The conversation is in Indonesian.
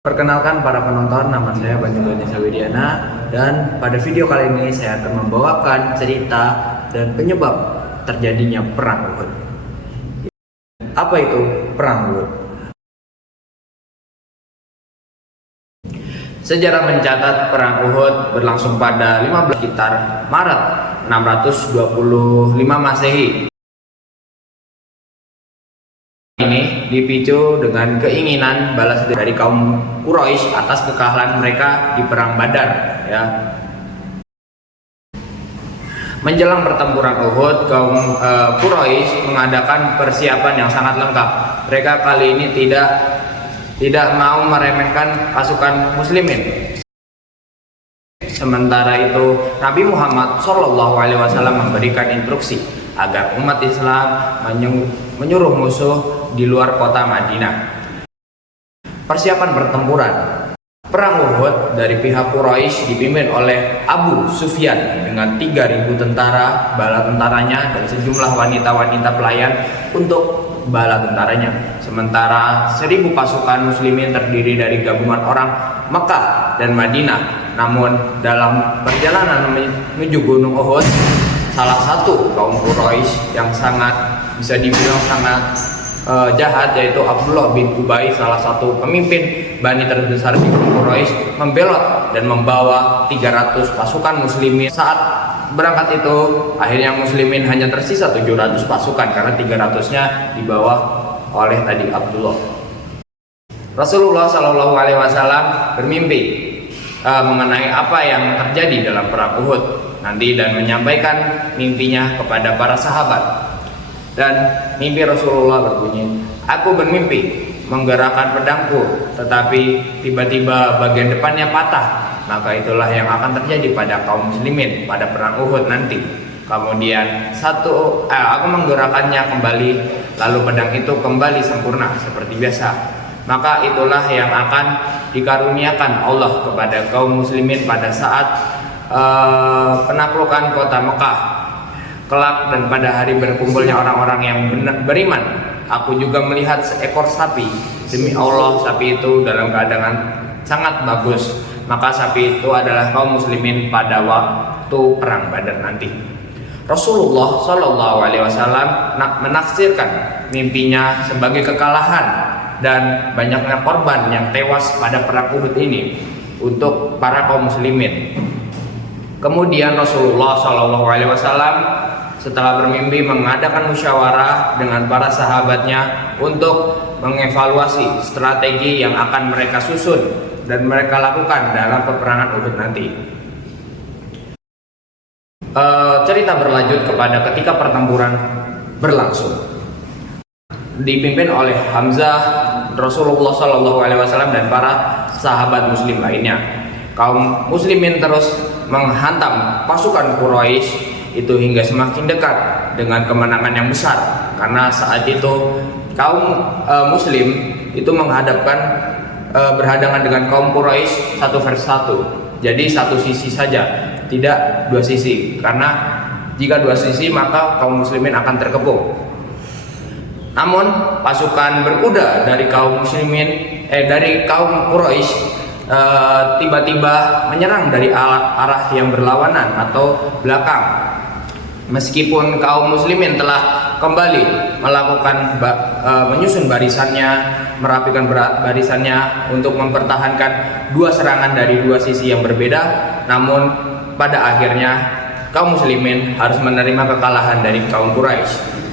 Perkenalkan para penonton, nama saya Banyu Ganesha Widiana, dan pada video kali ini saya akan membawakan cerita dan penyebab terjadinya Perang Uhud. Apa itu Perang Uhud? Sejarah mencatat Perang Uhud berlangsung pada 15 sekitar Maret 625 Masehi. Ini dipicu dengan keinginan balas dari kaum Quraisy atas kekalahan mereka di perang Badar, ya. Menjelang pertempuran Uhud, kaum Quraisy mengadakan persiapan yang sangat lengkap. Mereka kali ini tidak mau meremehkan pasukan muslimin. Sementara itu, Nabi Muhammad SAW memberikan instruksi agar umat Islam menyuruh musuh di luar kota Madinah. Persiapan pertempuran Perang Uhud dari pihak Quraisy dipimpin oleh Abu Sufyan dengan 3.000 tentara, bala tentaranya, dan sejumlah wanita-wanita pelayan untuk bala tentaranya. Sementara 1.000 pasukan muslimin terdiri dari gabungan orang Mekah dan Madinah. Namun dalam perjalanan menuju Gunung Uhud, salah satu kaum Quraisy yang bisa dibilang sangat jahat, yaitu Abdullah bin Ubay, salah satu pemimpin Bani terbesar di kaum Quraisy, membelot dan membawa 300 pasukan muslimin. Saat berangkat itu, akhirnya muslimin hanya tersisa 700 pasukan karena 300-nya dibawa oleh tadi Abdullah. Rasulullah SAW bermimpi mengenai apa yang terjadi dalam perang Uhud nanti dan menyampaikan mimpinya kepada para sahabat. Dan mimpi Rasulullah berbunyi, "Aku bermimpi menggerakkan pedangku, tetapi tiba-tiba bagian depannya patah. Maka itulah yang akan terjadi pada kaum muslimin pada perang Uhud nanti. Kemudian aku menggerakkannya kembali, lalu pedang itu kembali sempurna seperti biasa. Maka itulah yang akan dikaruniakan Allah kepada kaum muslimin pada saat penaklukan kota Mekah. Kelak dan pada hari berkumpulnya orang-orang yang beriman, aku juga melihat seekor sapi. Demi Allah, sapi itu dalam keadaan sangat bagus. Maka sapi itu adalah kaum muslimin pada waktu perang Badar nanti." Rasulullah SAW menafsirkan mimpinya sebagai kekalahan dan banyaknya korban yang tewas pada perang Uhud ini untuk para kaum muslimin. Kemudian Rasulullah SAW setelah bermimpi mengadakan musyawarah dengan para sahabatnya untuk mengevaluasi strategi yang akan mereka susun dan mereka lakukan dalam peperangan Uhud nanti. Cerita berlanjut kepada ketika pertempuran berlangsung, dipimpin oleh Hamzah, Rasulullah SAW dan para sahabat muslim lainnya. Kaum muslimin terus menghantam pasukan Quraisy itu hingga semakin dekat dengan kemenangan yang besar, karena saat itu kaum muslim itu berhadapan dengan kaum Quraisy satu versus satu. Jadi satu sisi saja, tidak dua sisi, karena jika dua sisi maka kaum muslimin akan terkepung. Namun pasukan berkuda dari kaum Quraisy tiba-tiba menyerang dari arah yang berlawanan atau belakang. Meskipun kaum muslimin telah kembali melakukan menyusun barisannya, merapikan barisannya untuk mempertahankan dua serangan dari dua sisi yang berbeda, namun pada akhirnya kaum muslimin harus menerima kekalahan dari kaum Quraisy.